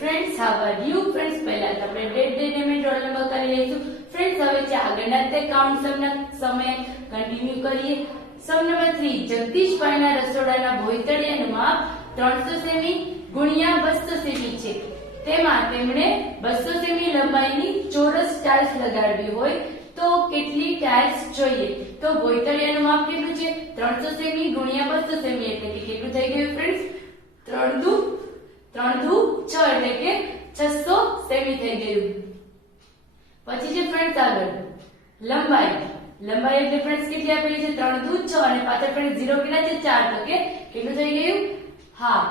friends, how are you friends? પહેલા તો આપણે ડેટ નેમ રોલ નંબર કરી લઈશું. friends, હવે જે આગળના તે કાઉન્ટ સમના સમય કન્ટિન્યુ કરીએ. સમ નંબર 3, જગદીશભાઈના રસોડાના ભોયતળિયાનું માપ 300 સેમી ગુણ્યા 200 સેમી છે. તેમાં તેમણે 200 સેમી લંબાઈની ચોરસ ટાઇલ્સ લગાડવી હોય તો કેટલી ટાઇલ્સ જોઈએ? તો ભોયતળિયાનું માપ કેટલું છે? 300 સેમી ગુણ્યા 200 સેમી એટલે કે કેટલું થઈ ગયું ફ્રેન્ડ્સ? 3 દુ 6 એટલે કે 600 સેમી થઈ ગયું. પછી છે ફ્રેન્ડ્સ આગળ લંબાઈ એટલે ફ્રેન્ડ્સ કેટલી આપેલી છે? 3 દુ 6 અને પાછળ ફ્રેન્ડ્સ 0 કેટલા છે? 4 તો કે કેટલું થઈ ગયું? હા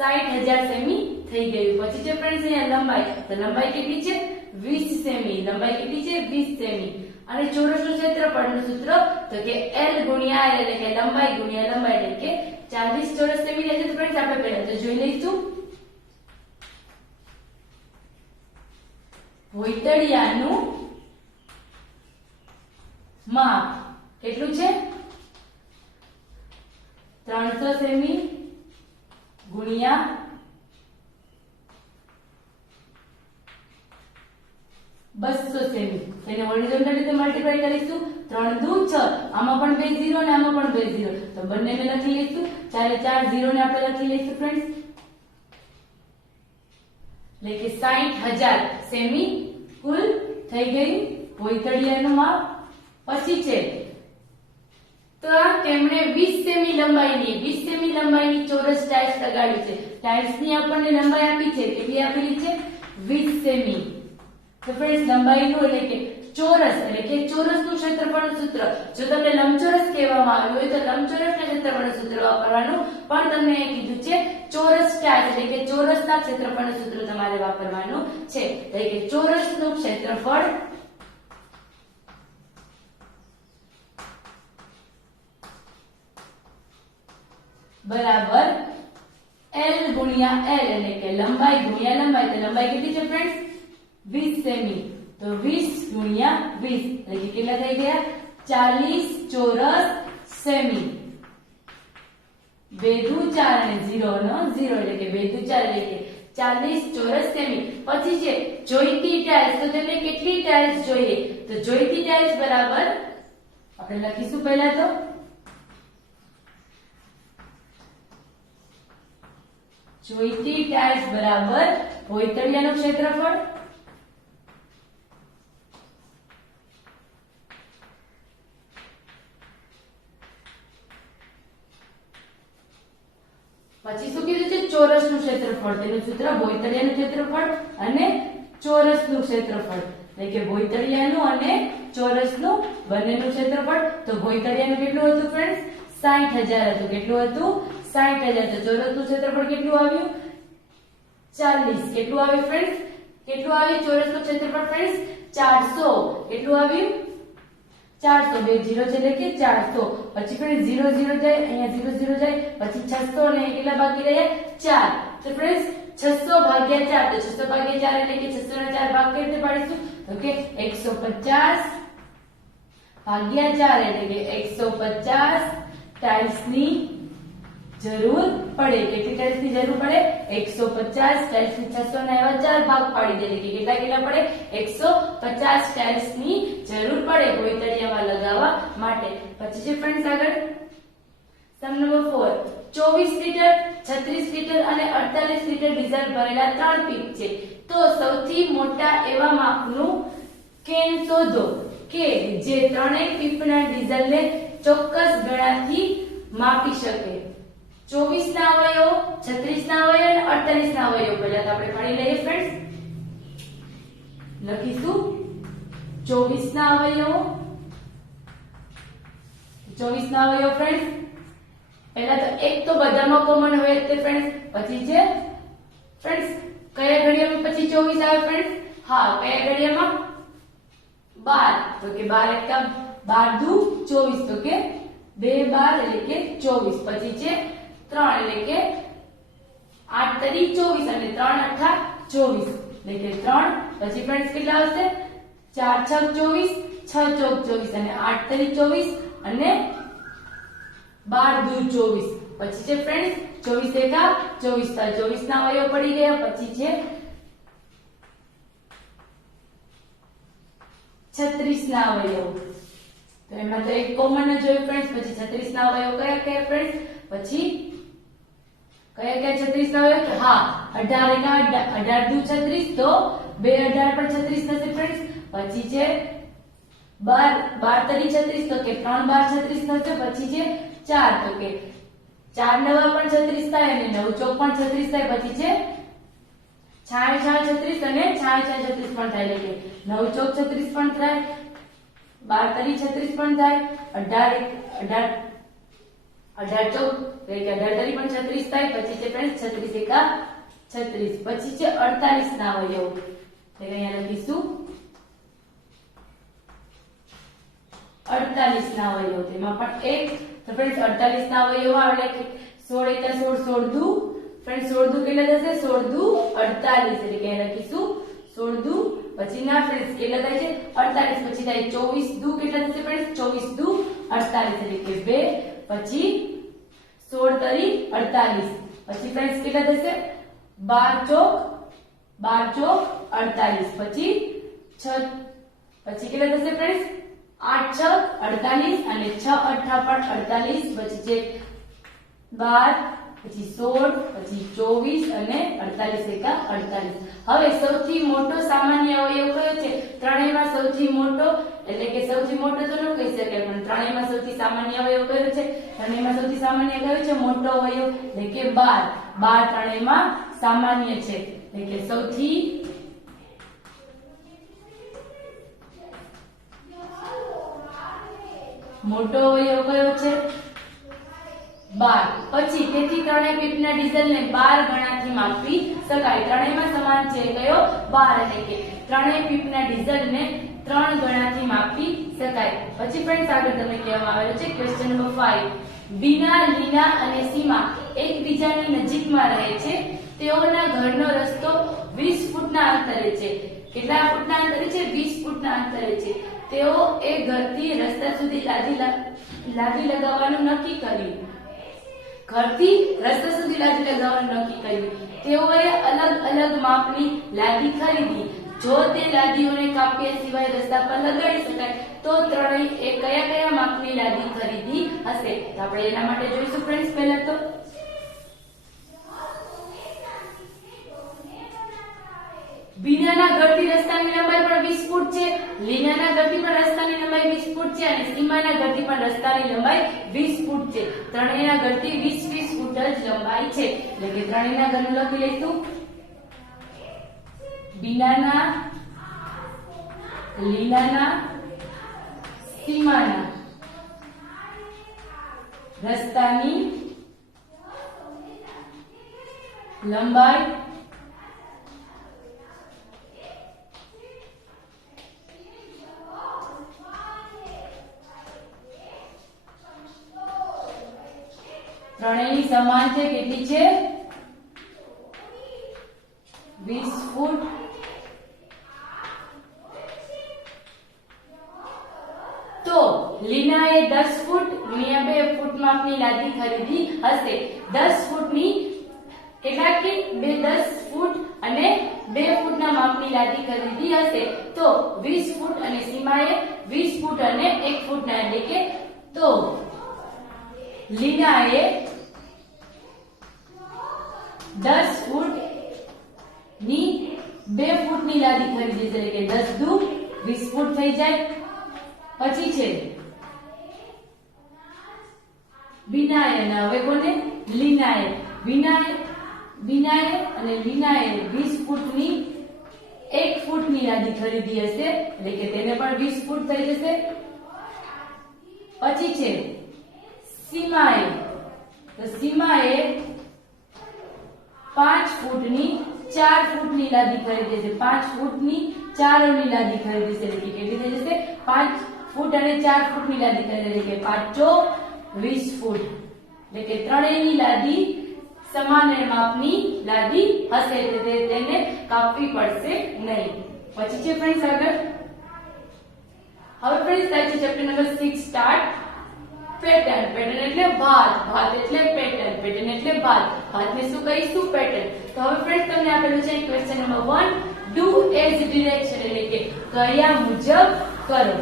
60000 સેમી થઈ ગયું. પછી છે ફ્રેન્ડ્સ અહીંયા લંબાઈ, તો લંબાઈ કેટલી છે? 20 સેમી. લંબાઈ કેટલી છે? 20 સેમી. અને ચોરસનું ક્ષેત્રફળનું સૂત્ર તો કે L ગુણ્યા R એટલે કે લંબાઈ ગુણ્યા લંબાઈ એટલે કે 40 ચોરસ સેમી એટલે તો ફ્રેન્ડ્સ આપણે પહેલા તો જોઈ લઈશું. ભોયતળિયાનું માપ કેટલું છે? 300 સેમી ગુણ્યા 200 સેમી. તેને હોરિઝોન્ટલ રીતે મલ્ટીપ્લાય કરીશું. 3 દુ 6, આમાં પણ 2 0 અને આમાં પણ 2 0, તો બંનેને લખી લઈશું. 4 4 0 ને આપણે લખી લઈશું ફ્રેન્ડ્સ. એટલે કે 60000 સેમી કુલ થઈ ગઈ ભોયતળિયાનું માપ. પછી છે તો તેમણે 20 સેમી લંબાઈની ચોરસ ટાઇલ્સ લગાડી છે. ટાઇલ્સની આપણને લંબાઈ આપી છે, કેટલી આપેલી છે? 20 સેમી. તો ફ્રેન્ડ્સ લંબાઈનું એટલે કે ચોરસ એટલે કે ચોરસનું ક્ષેત્રફળનું સૂત્ર, જો તમને લંબચોરસ કહેવામાં આવ્યું હોય તો લંબચોરસના ક્ષેત્રફળનું સૂત્ર વાપરવાનું, પણ તમને કીધું છે ચોરસ ટાઇલ્સ એટલે કે ચોરસના ક્ષેત્રફળનું સૂત્ર તમારે વાપરવાનું છે. એટલે કે ચોરસનું ક્ષેત્રફળ બરાબર L ગુણ્યા L એટલે કે લંબાઈ ગુણ્યા લંબાઈ. તો લંબાઈ કેટલી છે ફ્રેન્ડ્સ? 20 સેમી. તો 20 ગુણ્યા 20 એટલે કે કેટલા થઈ ગયા? 40 ચોરસ સેમી. 2 દુ 4 અને 0 નો 0 એટલે કે 2 દુ 4 એટલે કે 40 ચોરસ સેમી. પછી છે જોઈતી ટાઇલ્સ, તો તેમને કેટલી ટાઇલ્સ જોઈએ? તો જોઈતી ટાઇલ્સ બરાબર આપણે લખીશું પહેલા તો જોઈતી ટાઇલ્સ બરાબર ભોયતળિયાનું ક્ષેત્રફળ પછી શું કીધું છે? ચોરસનું ક્ષેત્રફળ. તેનું સૂત્ર ભોયતળિયાનું ક્ષેત્રફળ અને ચોરસનું ક્ષેત્રફળ એટલે કે ભોયતળિયાનું અને ચોરસનું બંનેનું ક્ષેત્રફળ. તો ભોયતળિયાનું કેટલું હતું ફ્રેન્ડ્સ? 60000 હતું. કેટલું હતું? 60000. તો ચોરસનું ક્ષેત્રફળ કેટલું આવ્યું? 40. કેટલું આવ્યું ફ્રેન્ડ્સ? કેટલું આવ્યું ચોરસનું ક્ષેત્રફળ ફ્રેન્ડ્સ? 400. કેટલું આવ્યું? 400. 2 0 છે એટલે કે 400. પછી ફ્રેન્ડ્સ 0 0 જાય, અહીંયા 0 0 જાય, પછી 600 અને કેટલા બાકી રહ્યા? 4. તો ફ્રેન્ડ્સ 600 ભાગ્યા 4, તો 600 ભાગ્યા 4 એટલે કે 600 ના 4 ભાગ કઈ રીતે પાડીશું? તો કે 150 ભાગ્યા 4 એટલે કે 150 ટાઇલ્સની જરૂર પડે. કેટલી ટાઇલ્સની જરૂર પડે? 150 ટાઇલ્સની. 600 ના એવા 4 ભાગ પાડી દે એટલે કે કેટલા પડે? 150 ટાઇલ્સની જરૂર પડે ભોયતળિયામાં લગાવવા માટે. પછી છે ફ્રેન્ડ્સ આગળ સમ નંબર 4, 24 લીટર 36 લીટર અને 48 લીટર ડીઝલ ભરેલા 3 પીપ છે. તો સૌથી મોટા એવા માપનું કેન શોધો કે જે ત્રણેય પીપના ડીઝલને ચોક્કસ ગણાથી માપી શકે. 24 ના અવયવ, 36 ના અવયવ અને 48 ના અવયવ પહેલા તો આપણે ભણી લઈએ ફ્રેન્ડ્સ. લખીશું 24 ના અવયવ. 24 ના અવયવ ફ્રેન્ડ્સ પહેલા તો એક તો બધામાં કોમન હોય તે ફ્રેન્ડ્સ. પછી છે ફ્રેન્ડ્સ કયા ઘડિયામાં પછી 24 આવે ફ્રેન્ડ્સ? હા કયા ઘડિયામાં? 12. તો કે 12 એકમ 12 દુ 24 તો કે 2 12 એટલે કે 24. પછી છે 3 એટલે કે 8 તરી 24 અને 3 8 24 એટલે કે 3. પછી ફ્રેન્ડ્સ કેટલા આવશે? 4 6 24, 6 ચોક 24 અને 8 તરી 24 અને 12 દુ 24 પછી છે ફ્રેન્ડ્સ 24 એકા 24 તો 24 ના અવયવ પડી ગયા. પછી છે 36 ના અવયવ. તો એમાં તો એક કોમન જ હોય ફ્રેન્ડ્સ. પછી 36 ના અવયવ કયા કયા ફ્રેન્ડ્સ? પછી કયા કયા 36 ના અવયવ? હા, 18 એકા 18 દુ 36 તો 2 18 પણ 36 થશે ફ્રેન્ડ્સ. પછી છે 12 તરી 36 તો કે 3 12 36 થશે. પછી છે 4 તો કે 4 નવા પણ 36 થાય અને 9 ચોક પણ 36 થાય. પછી છે 6 36 અને 6 36 પણ થાય. એટલે કે 9 ચોક 36 પણ થાય, 12 તરી 36 પણ થાય, 18 ચોક એટલે કે 18 તરી પણ 36 થાય. પછી છે ફ્રેન્ડ્સ 36 એકા 36. પછી છે 48 ના અવયવ. એટલે અહીંયા લખીશું 48 ના અવયવ. તેમાં પણ એક તો ફ્રેન્ડ્સ 48 ના અવયવ આવે એટલે 16 એકા 16 16 દુ ફ્રેન્ડ્સ 16 દુ કેટલા થશે? 16 દુ 48 એટલે કે અહીંયા લખીશું 16 દુ. પછી ના ફ્રેન્ડ્સ કેટલા થાય છે? 48. પછી થાય 24 દુ કેટલા થશે ફ્રેન્ડ્સ? 24 દુ 48 એટલે કે 2. પછી 16 તરી 48. પછી ફ્રેન્ડ્સ કેટલા થશે? 12 ચોક 48. પછી 6 પછી કેટલા થશે ફ્રેન્ડ્સ? 8 6 48 અને 6 8 પણ 48. પછી છે 12 પછી 16 પછી 24 અને 48 એકા 48. હવે સૌથી મોટો સામાન્ય અવયવ કયો છે? ત્રણેયમાં સૌથી મોટો એટલે કે સૌથી મોટો તો ન કહી શકાય પણ ત્રણેયમાં સૌથી સામાન્ય અવયવ કયો છે? ત્રણેયમાં સૌથી સામાન્ય કયો છે? મોટો અવયવ એટલે કે 12. 12 ત્રણેયમાં સામાન્ય છે એટલે કે સૌથી મોટો અવયવ કયો છે? 12. પછી તેથી ત્રણેય પીપના ડીઝલને 12 ગણાથી માપી શકાય. ત્રણેયમાં સમાન છે કયો? 12 એટલે કે ત્રણેય પીપના ડીઝલને 3 ગણાથી માપી શકાય. પછી ફ્રેન્ડ્સ આગળ તમને કહેવામાં આવેલું છે ક્વેશ્ચન નંબર 5. બીના, લીના અને સીમા એકબીજાની નજીકમાં રહે છે. તેઓના ઘરનો રસ્તો 20 ફૂટના અંતરે છે. કેટલા ફૂટના અંતરે છે? 20 ફૂટના અંતરે છે. તેઓ એ ઘરથી રસ્તા સુધી લાદી લગાવવાનું નક્કી કર્યું. ઘરથી રસ્તા સુધી લાદી લગાવવાનું નક્કી કર્યું. તેઓએ અલગ અલગ માપની લાદી ખરીદી. જો તે લાદીઓને કાપ્યા સિવાય રસ્તા પર લગાડી શકાય તો ત્રણેય એ કયા કયા માપની લાદી ખરીદી હશે? તો આપણે એના માટે જોઈશું ફ્રેન્ડ્સ. પહેલા તો બીનાના ઘરથી રસ્તાની લંબાઈ પણ 20 ફૂટ છે. લીનાના ઘરથી પણ રસ્તાની લંબાઈ 20 ફૂટ છે અને સીમાના ઘરથી પણ રસ્તાની લંબાઈ 20 ફૂટ છે. ત્રણેયના ઘરથી 20 ફૂટ જ લંબાઈ છે. એટલે કે ત્રણેયના ઘરનું લખી લઈશું. બીનાના, લીનાના, સીમાના રસ્તાની લંબાઈ ત્રણેયની સમાન છે. કેટલી છે? 20 ફૂટ. તો લીનાએ 10 ફૂટ ગુણ્યા 2 ફૂટ માપની લાદી ખરીદી હશે. 10 ફૂટની કેટલા કે 10 ફૂટ અને 2 ફૂટના માપની લાદી ખરીદી હશે. તો 20 ફૂટ અને સીમાએ 20 ફૂટ અને 1 ફૂટના એટલે કે તો લીનાએ 10 ફૂટ ની 2 ફૂટની લાદી ખરીદી છે એટલે કે 10 દુ 20 ફૂટ થઈ જાય. પછી છે બીનાએ અને હવે કોને? લીનાએ. બીનાએ અને લીનાએ 20 ફૂટની 1 ફૂટની લાદી ખરીદી હશે એટલે કે તેને પણ 20 ફૂટ થઈ જશે. પછી છે સીમાએ. તો સીમાએ 5 ફૂટની 4 ફૂટની લાદી ખરીદી છે. 5 ફૂટની 4 લાદી ખરીદી છે એટલે કે કેટલી થઈ જશે? 5 ફૂટ અને 4 ફૂટની લાદી ખરીદી એટલે કે 5 ચોક 20 ફૂટ. એટલે કે ત્રણેયની લાદી સમાન માપની લાદી હશે એટલે તેને કાપવી પડશે નહીં. પછી છે ફ્રેન્ડ્સ આગળ હવે ફ્રેન્ડ્સ થાય છે chapter number 6 start. Pattern. Pattern એટલે ભાત, ભાત એટલે પેટર્ન. ભાત. ભાતને શું કહીશું? પેટર્ન. તો હવે ફ્રેન્ડ તમને આપેલું છે question number 1, do as direction એટલે કે કયા મુજબ કરો.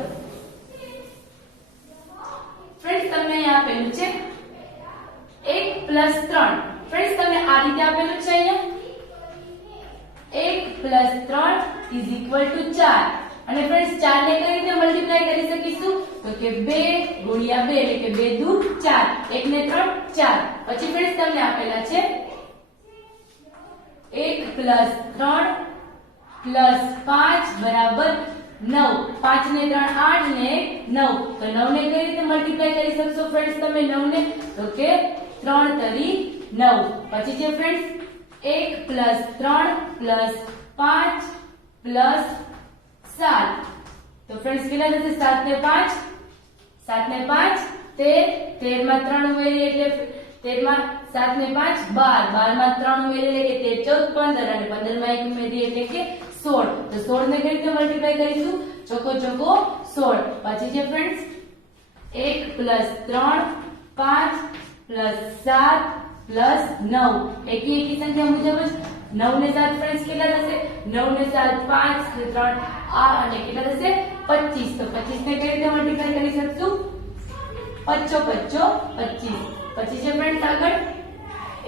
ફ્રેન્ડ તમને અહીંયા આપેલું છે 1 + 3. ફ્રેન્ડ તમને આ રીતે આપેલું છે અહીંયા 1 + 3 = 4. અને ફ્રેન્ડ્સ 4 ને કઈ રીતે મલ્ટીપ્લાય કરી શકીશું? તો કે 2 × 2 એટલે કે 2 દુ 4. 1 ને 3 4. પછી ફ્રેન્ડ્સ તમને આપેલા છે 1 + 3 + 5 બરાબર 9. 5 ને 3 8 ને 9. તો 9 ને કઈ રીતે મલ્ટીપ્લાય કરી શકશો ફ્રેન્ડ્સ તમે 9 ને? તો કે 3 તરી 9. પછી છે ફ્રેન્ડ્સ 1 + 3 + 5 + 7. તો ફ્રેન્ડ્સ કેટલા થશે? 7 ને 5 7 ને 5 13. 13 માં 3 ઉમેરી એટલે 13 માં 7 ને 5 12. 12 માં 3 ઉમેરી એટલે કે 13 14 15 અને 15 માં 1 ઉમેરી એટલે કે 16. તો 16 ને કઈ રીતે મલ્ટીપ્લાય કરીશું? ચોકો ચોકો 16. પછી છે ફ્રેન્ડ્સ 1 + 3 5 + 7 + 9. એકી સંખ્યા મુજબ જ 9 ને 7 ફ્રેન્ડ્સ કેટલા થશે? 9 ને 7 5 ને 3 આ અને કેટલા થશે? 25. તો 25 ને કઈ રીતે મલ્ટીપ્લાય કરી શકશું? 5 5 25. પછી છે ફ્રેન્ડ્સ આગળ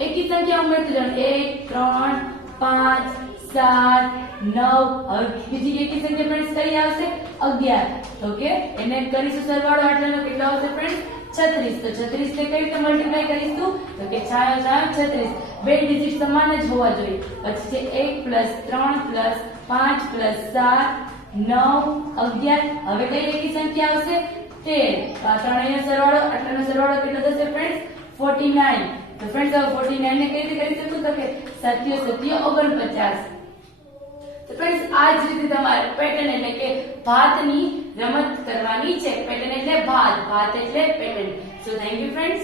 એકી સંખ્યા ઉમેરતી જવાનું 1 3 5 7 9. હવે બીજી એકી સંખ્યા ફ્રેન્ડ્સ કઈ આવશે? 11. ઓકે, એને કરીશું સરવાળો એટલાનો કેટલો આવશે ફ્રેન્ડ્સ? 36. તો 36 ને કઈ રીતે મલ્ટીપ્લાય કરીશું? તો કે 4 4 36. બે ડિજિટ સમાન જ હોવા જોઈએ. પછી છે 1 + 3 + 5 + 7 9 11. હવે કઈ એકી સંખ્યા આવશે? 13. તો આ ત્રણેયનો સરવાળો આટલાનો સરવાળો કેટલો થશે ફ્રેન્ડ્સ? 49. તો ફ્રેન્ડ્સ હવે 49 ને કઈ રીતે કરી શકું? તો કે 7 7 49. તો ફ્રેન્ડ્સ આ જ રીતે તમારે પેટર્ન એટલે કે ભાતની રમત કરવાની છે. પેટર્ન એટલે ભાત, ભાત એટલે pattern. So thank you friends.